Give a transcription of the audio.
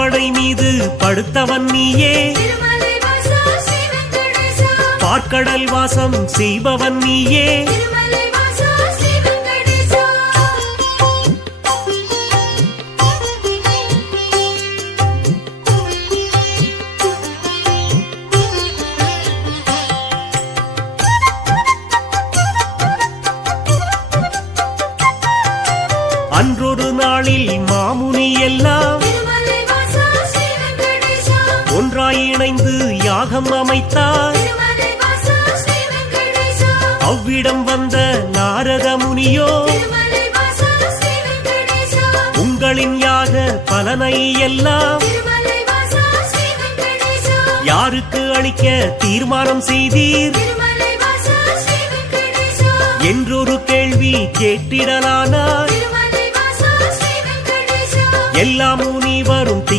படை மீது படுத்தவன் நீயே, பாற்கடல் வாசம் செய்பவன் நீயே, அன்றொரு நாளில் மாமுனி எல்லாம் ஒன்றாய் இணைந்து யாகம் அமைத்தார். அவ்விடம் வந்த நாரத முனியோ உங்களின் யாக பலனை எல்லாம் யாருக்கு அளிக்க தீர்மானம் செய்தீர் என்றொரு கேள்வி கேட்டிடலானார். எல்லா முனிவரும் திகை